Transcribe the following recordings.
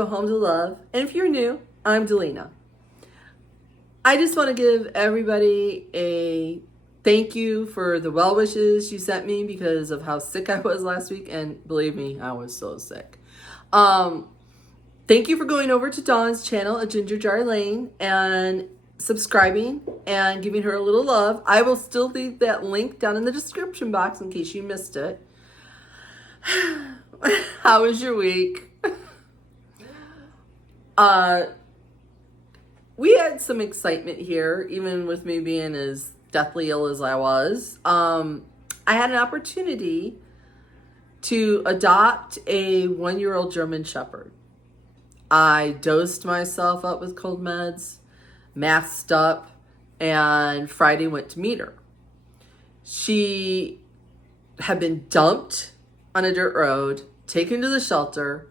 to A Home to Love. And if you're new, I'm Delina. I just want to give everybody a thank you for the well wishes you sent me because of how sick I was last week. And believe me, I was so sick. Thank you for going over to Dawn's channel at Ginger Jar Lane and subscribing and giving her a little love. I will still leave that link down in the description box in case you missed it. How was your week? We had some excitement here, even with me being as deathly ill as I was. I had an opportunity to adopt a 1-year-old German Shepherd. I dosed myself up with cold meds, masked up, and Friday went to meet her. She had been dumped on a dirt road, taken to the shelter,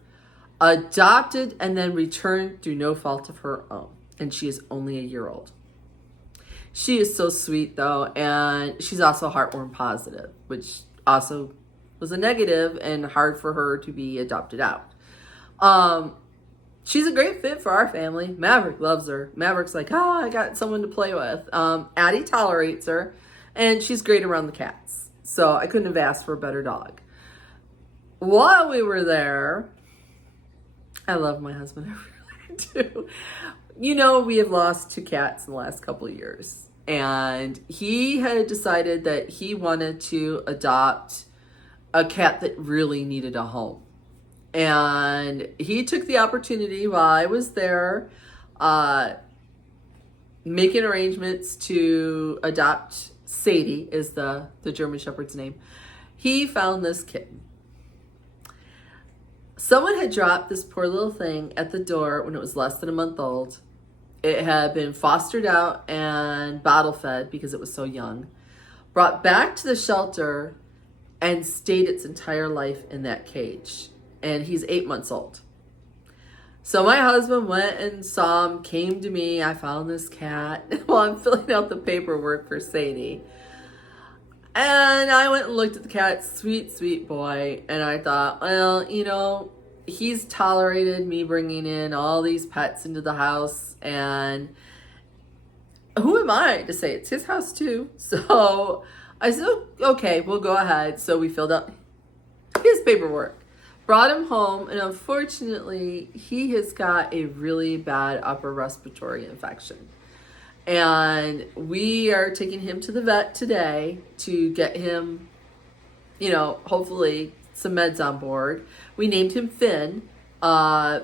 adopted, and then returned through no fault of her own. And she is only a year old. She is so sweet though, and she's also heartworm positive, which also was a negative and hard for her to be adopted out. She's a great fit for our family. Maverick loves her. Maverick's like, I got someone to play with. Addie tolerates her, and she's great around the cats. So I couldn't have asked for a better dog. While we were there, I love my husband, I really do. You know, we have lost 2 cats in the last couple of years. And he had decided that he wanted to adopt a cat that really needed a home. And he took the opportunity while I was there, making arrangements to adopt Sadie, is the German Shepherd's name. He found this kitten. Someone had dropped this poor little thing at the door when it was less than a month old. It had been fostered out and bottle fed because it was so young. Brought back to the shelter and stayed its entire life in that cage. And he's 8 months old. So my husband went and saw him, came to me. I found this cat while I'm filling out the paperwork for Sadie. And I went and looked at the cat, sweet, sweet boy. And I thought, well, you know, he's tolerated me bringing in all these pets into the house. And who am I to say it's his house too? So I said, okay, we'll go ahead. So we filled out his paperwork. Brought him home, and unfortunately, he has got a really bad upper respiratory infection. And we are taking him to the vet today to get him, you know, hopefully some meds on board. We named him Finn. I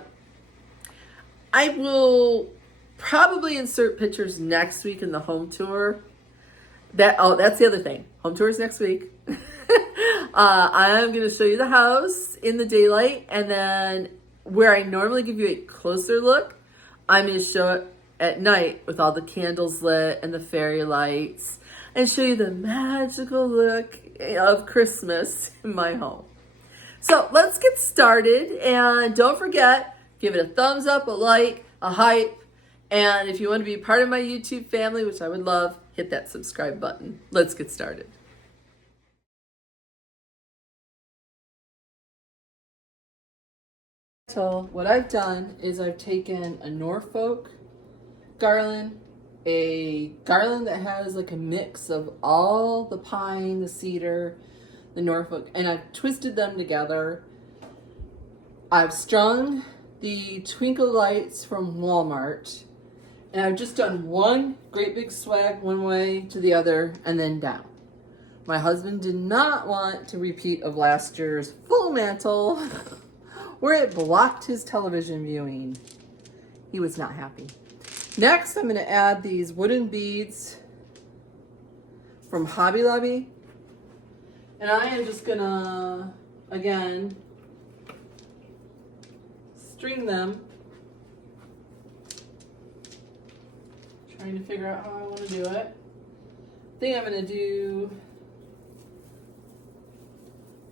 will probably insert pictures next week in the home tour. That's the other thing. Home tour is next week. I'm going to show you the house in the daylight, and then where I normally give you a closer look, I'm going to show it at night with all the candles lit and the fairy lights and show you the magical look of Christmas in my home. So let's get started, and don't forget, give it a thumbs up, a like, a hype, and if you want to be part of my YouTube family, which I would love, hit that subscribe button. Let's get started. So what I've done is I've taken a Norfolk garland, a garland that has like a mix of all the pine, the cedar, the Norfolk, and I've twisted them together. I've strung the twinkle lights from Walmart, and I've just done one great big swag one way to the other and then down. My husband did not want to repeat of last year's full mantle where it blocked his television viewing. He was not happy. Next, I'm going to add these wooden beads from Hobby Lobby. And I am just going to, again, string them. Trying to figure out how I want to do it. I think I'm going to do,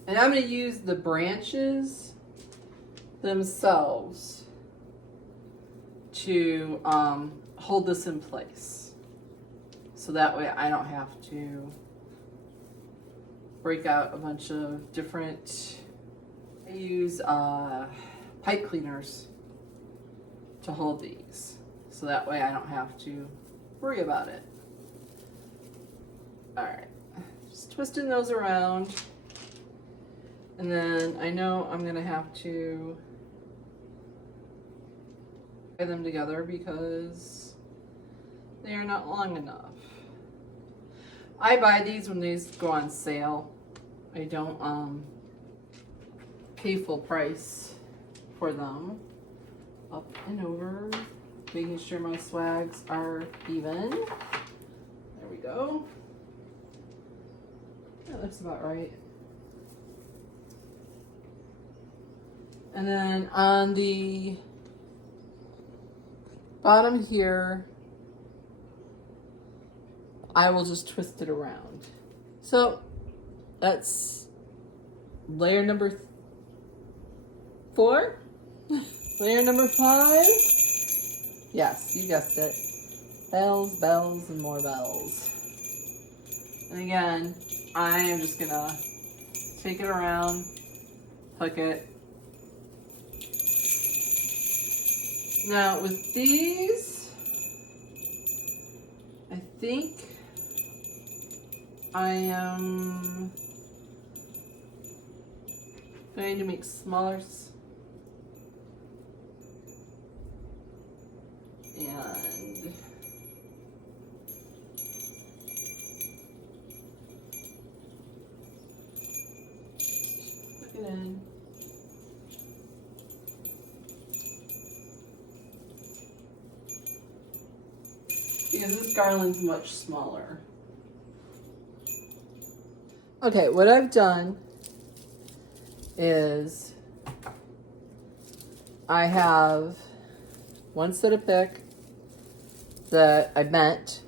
and I'm going to use the branches themselves to hold this in place. So that way I don't have to break out a bunch of different, I use pipe cleaners to hold these. So that way I don't have to worry about it. All right, just twisting those around. And then I know I'm gonna have to tie them together because they are not long enough. I buy these when these go on sale. I don't pay full price for them. Up and over, making sure my swags are even. There we go. That looks about right. And then on the bottom here, I will just twist it around. So that's layer number 4. Layer number 5. Yes, you guessed it. Bells, bells, and more bells. And again, I am just gonna take it around, hook it. Now with these, I think I am going to make smaller and put it in. Because this garland's much smaller. Okay, what I've done is I have one set of pick that I bent.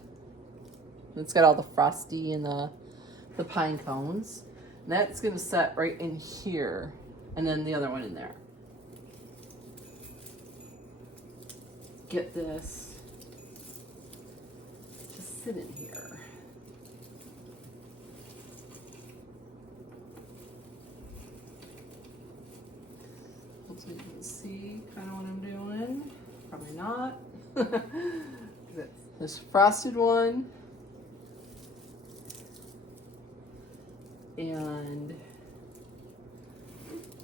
It's got all the frosty and the pine cones. And that's gonna set right in here, and then the other one in there. Get this to sit in here. So you can see kind of what I'm doing. Probably not. This frosted one. And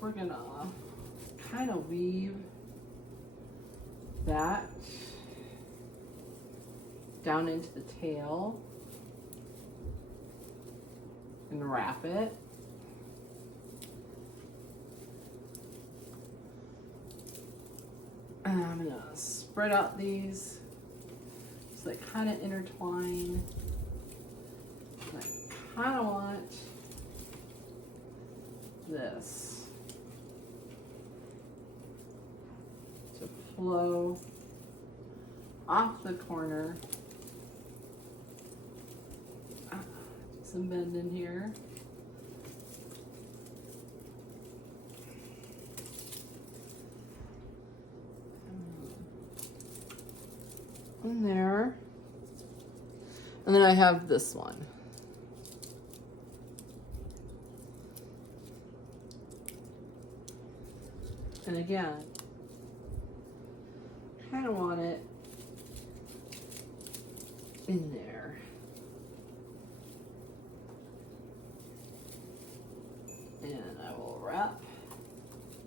we're gonna kind of weave that down into the tail and wrap it. And I'm gonna spread out these so they kind of intertwine. And I kind of want this to flow off the corner. Some bend in here. In there. And then I have this one. And again, kind of want it in there. And I will wrap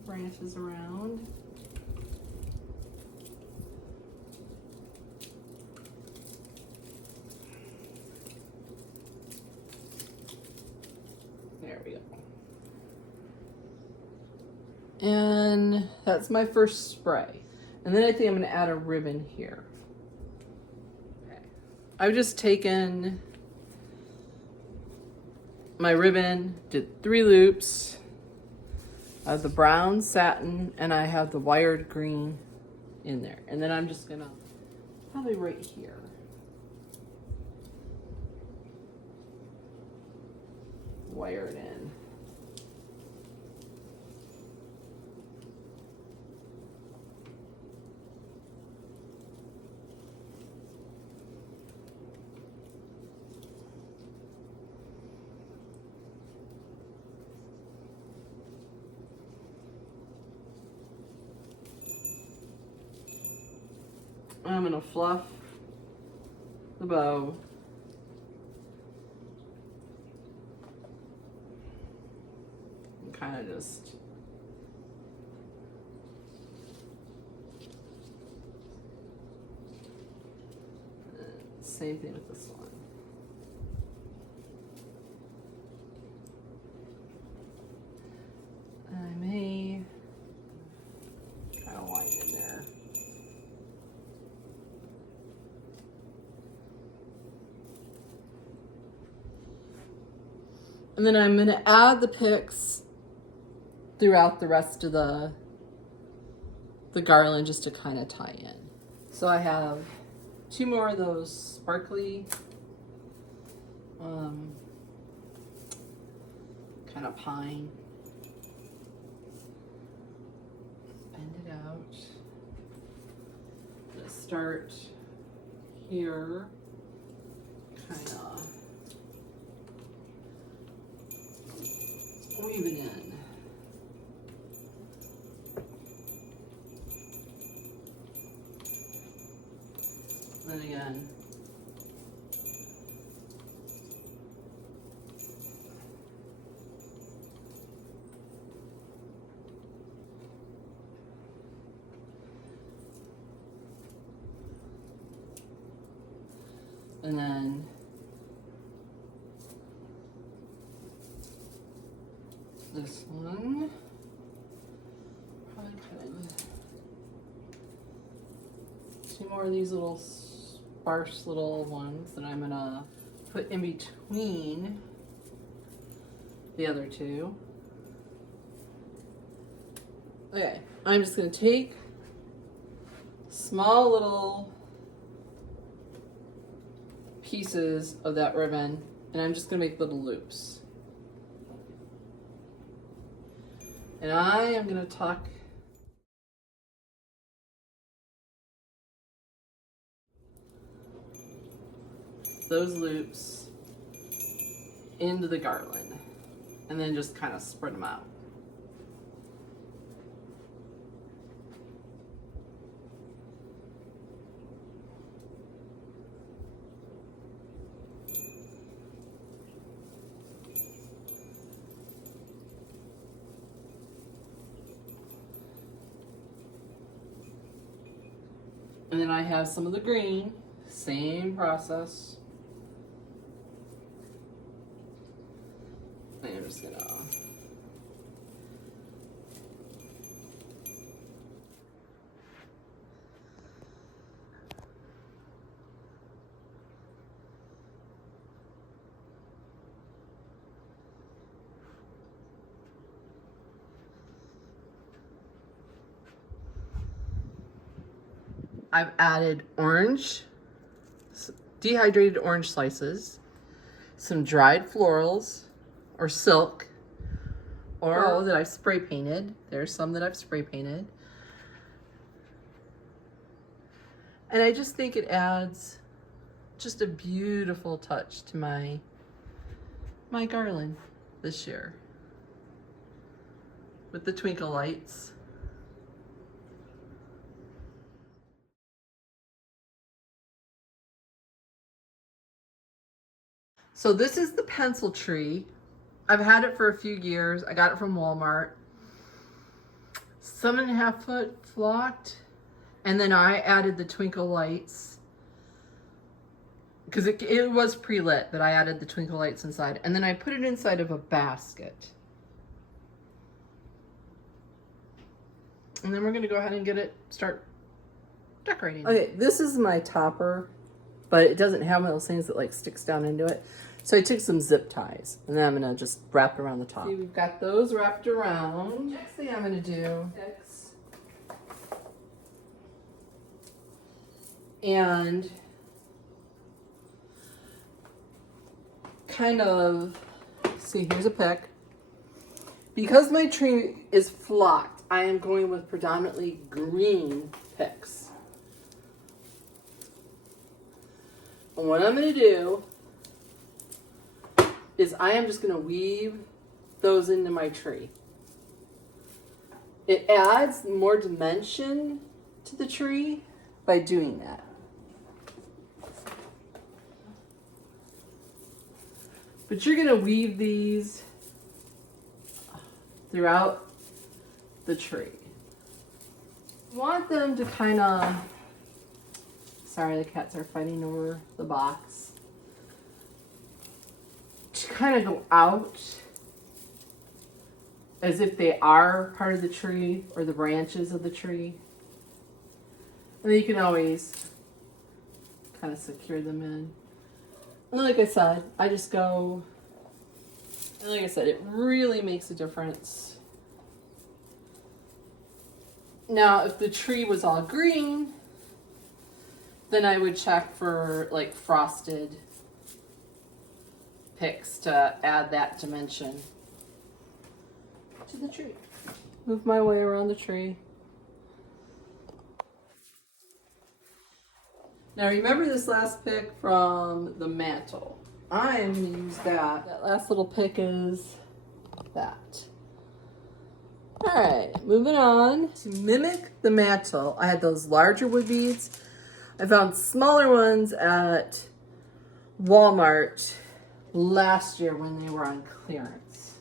branches around. There we go. And that's my first spray. And then I think I'm gonna add a ribbon here. Okay. I've just taken my ribbon, did 3 loops. I have the brown satin and I have the wired green in there. And then I'm just gonna, probably right here. Wire it in. I'm gonna fluff the bow. And kind of just same thing with this one. I may kind of wind in there. And then I'm going to add the picks throughout the rest of the garland just to kind of tie in. So I have 2 more of those sparkly kind of pine. Bend it out. I'm going to start here, kind of weave it in. Then again. And then this one, probably kind of 2 more of these little sparse little ones that I'm gonna put in between the other 2. Okay, I'm just gonna take small little pieces of that ribbon and I'm just gonna make little loops. And I am gonna tuck those loops into the garland and then just kind of spread them out. And then I have some of the green, same process. I'm just gonna I've added orange, dehydrated orange slices, some dried florals or silk, or that I've spray painted. There's some that I've spray painted. And I just think it adds just a beautiful touch to my garland this year with the twinkle lights. So this is the pencil tree. I've had it for a few years. I got it from Walmart. 7.5 foot flocked. And then I added the twinkle lights because it was pre-lit, but I added the twinkle lights inside. And then I put it inside of a basket. And then we're gonna go ahead and start decorating. Okay, this is my topper, but it doesn't have one of those things that like sticks down into it. So I took some zip ties and then I'm gonna just wrap it around the top. See, we've got those wrapped around. Next thing I'm gonna do and kind of, see, here's a pick. Because my tree is flocked, I am going with predominantly green picks. And what I'm gonna do is I am just gonna weave those into my tree. It adds more dimension to the tree by doing that. But you're going to weave these throughout the tree. You want them to kind of, sorry, the cats are fighting over the box, to kind of go out as if they are part of the tree or the branches of the tree. And then you can always kind of secure them in. And like I said, I just go, and like I said, it really makes a difference. Now, if the tree was all green, then I would check for like frosted picks to add that dimension to the tree. Move my way around the tree. Now remember this last pick from the Mantle. I am going to use that. That last little pick is that. Alright, moving on. To mimic the Mantle, I had those larger wood beads. I found smaller ones at Walmart last year when they were on clearance.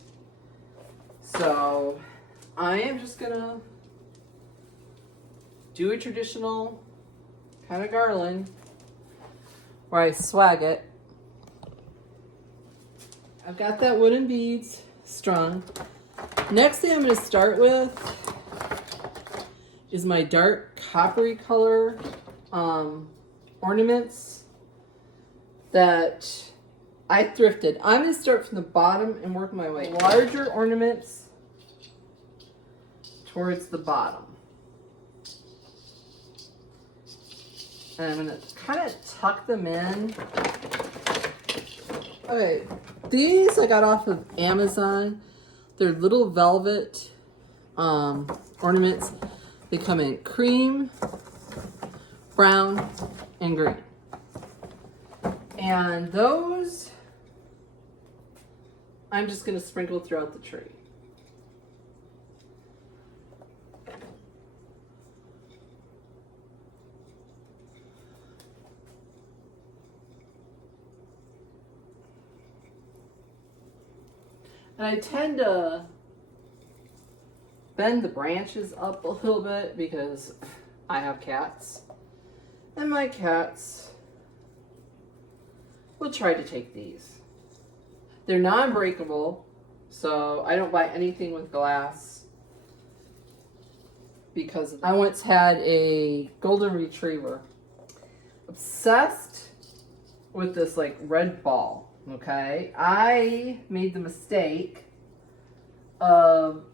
So I am just going to do a traditional kind of garland where I swag it. I've got that wooden beads strung. Next thing I'm going to start with is my dark coppery color ornaments that I thrifted. I'm going to start from the bottom and work my way. Larger ornaments towards the bottom. And I'm going to kind of tuck them in. Okay, these I got off of Amazon. They're little velvet ornaments. They come in cream, brown, and green. And those I'm just going to sprinkle throughout the tree. And I tend to bend the branches up a little bit because I have cats. And my cats will try to take these. They're non-breakable, so I don't buy anything with glass because I once had a golden retriever. Obsessed with this like red ball. Okay, I made the mistake of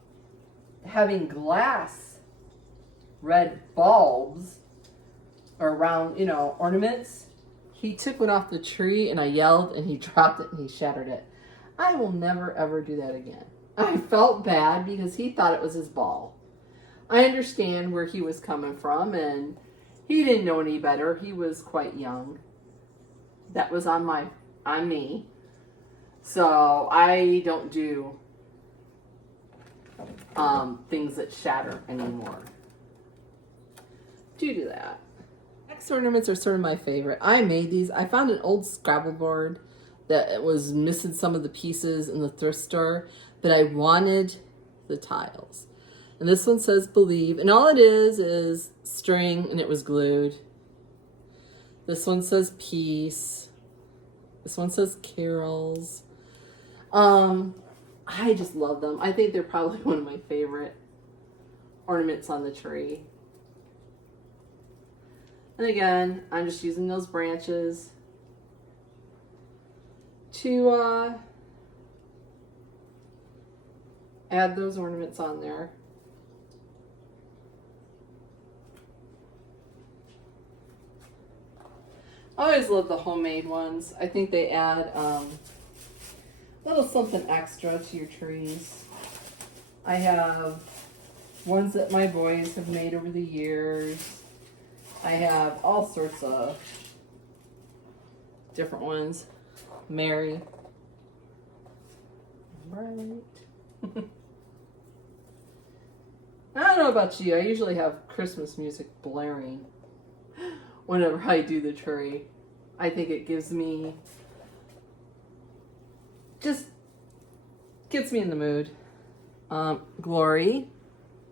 having glass red bulbs around, you know, ornaments. He took one off the tree and I yelled and he dropped it and he shattered it. I will never ever do that again. I felt bad because he thought it was his ball. I understand where he was coming from and he didn't know any better. He was quite young. That was on me. So I don't do things that shatter anymore. Do that. Next ornaments are sort of my favorite. I made these. I found an old Scrabble board that was missing some of the pieces in the thrift store, but I wanted the tiles. And this one says believe, and all it is string and it was glued. This one says peace. This one says carols. I just love them. I think they're probably one of my favorite ornaments on the tree. And again, I'm just using those branches to add those ornaments on there. I always love the homemade ones. I think they add a little something extra to your trees. I have ones that my boys have made over the years. I have all sorts of different ones. Mary. Right. I don't know about you. I usually have Christmas music blaring. whenever I do the tree. I think it gives me, just gets me in the mood. Glory,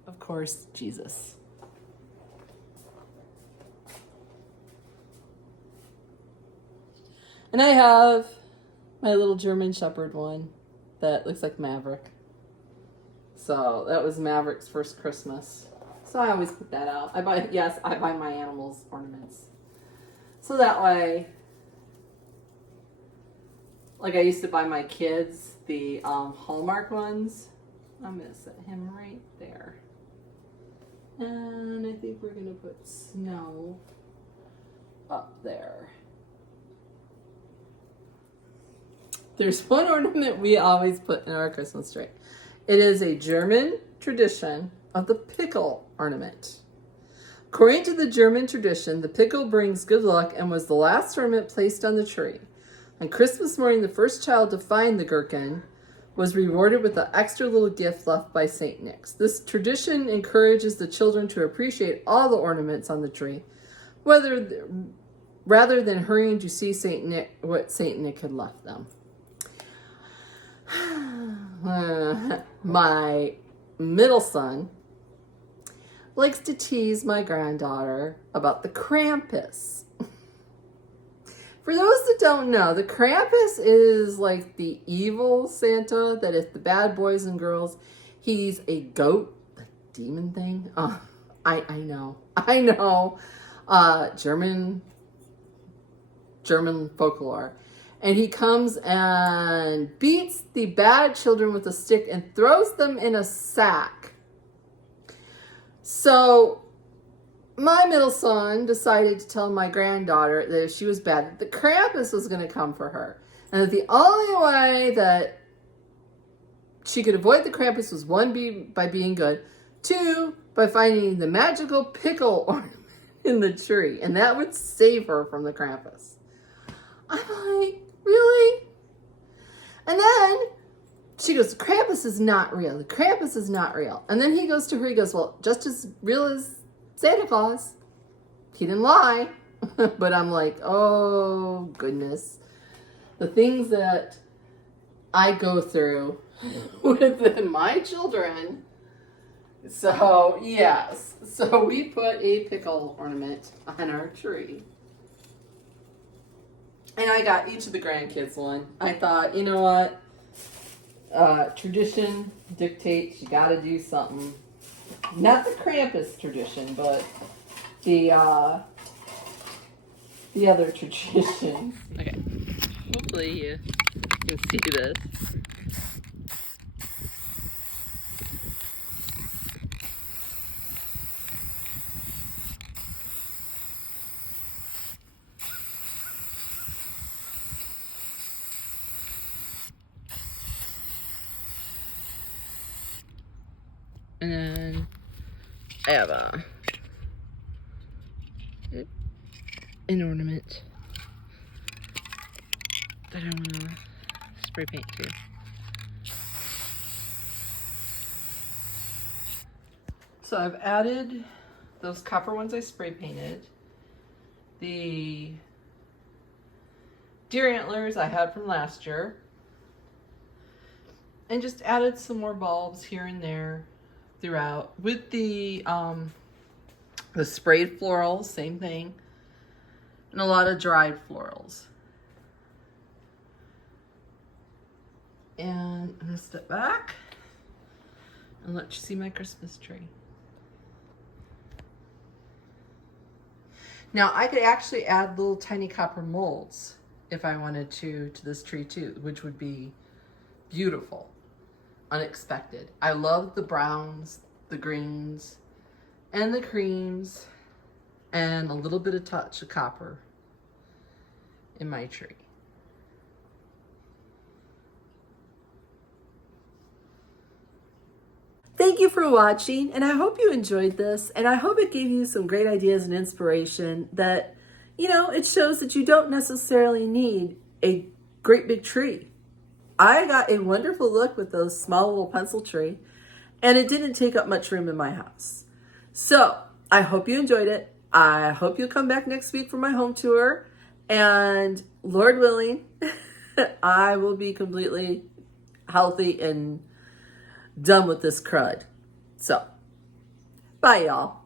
of course, Jesus. And I have my little German Shepherd one that looks like Maverick. So that was Maverick's first Christmas. So I always put that out. I buy my animals ornaments. So that way, like I used to buy my kids the Hallmark ones. I'm going to set him right there. And I think we're going to put snow up there. There's one ornament we always put in our Christmas tree. It is a German tradition of the pickle ornament. According to the German tradition, the pickle brings good luck and was the last ornament placed on the tree. On Christmas morning, the first child to find the gherkin was rewarded with an extra little gift left by St. Nick's. This tradition encourages the children to appreciate all the ornaments on the tree, rather than hurrying to see what St. Nick had left them. My middle son likes to tease my granddaughter about the Krampus. For those that don't know, the Krampus is like the evil Santa that if the bad boys and girls, he's a goat, the demon thing. I know. German folklore. And he comes and beats the bad children with a stick and throws them in a sack. So my middle son decided to tell my granddaughter that if she was bad, the Krampus was going to come for her. And that the only way that she could avoid the Krampus was one, by being good, two, by finding the magical pickle ornament in the tree. And that would save her from the Krampus. I'm like, really? And then she goes, the Krampus is not real. The Krampus is not real. And then he goes to her, he goes, well, just as real as Santa Claus. He didn't lie. But I'm like, oh, goodness. The things that I go through with my children. So, yes. So we put a pickle ornament on our tree. And I got each of the grandkids one. I thought, you know what? Tradition dictates you got to do something. Not the Krampus tradition, but the other tradition. Okay. Hopefully you can see this. And then I have an ornament that I want to spray paint too. So I've added those copper ones I spray painted, the deer antlers I had from last year, and just added some more bulbs here and there throughout with the sprayed florals, same thing, and a lot of dried florals. And I'm gonna step back and let you see my Christmas tree. Now I could actually add little tiny copper molds if I wanted to this tree too, which would be beautiful. Unexpected. I love the browns, the greens, and the creams, and a little bit of touch of copper in my tree. Thank you for watching, and I hope you enjoyed this, and I hope it gave you some great ideas and inspiration that, you know, it shows that you don't necessarily need a great big tree. I got a wonderful look with those small little pencil tree, and it didn't take up much room in my house. So I hope you enjoyed it. I hope you'll come back next week for my home tour. And Lord willing, I will be completely healthy and done with this crud. So, bye, y'all.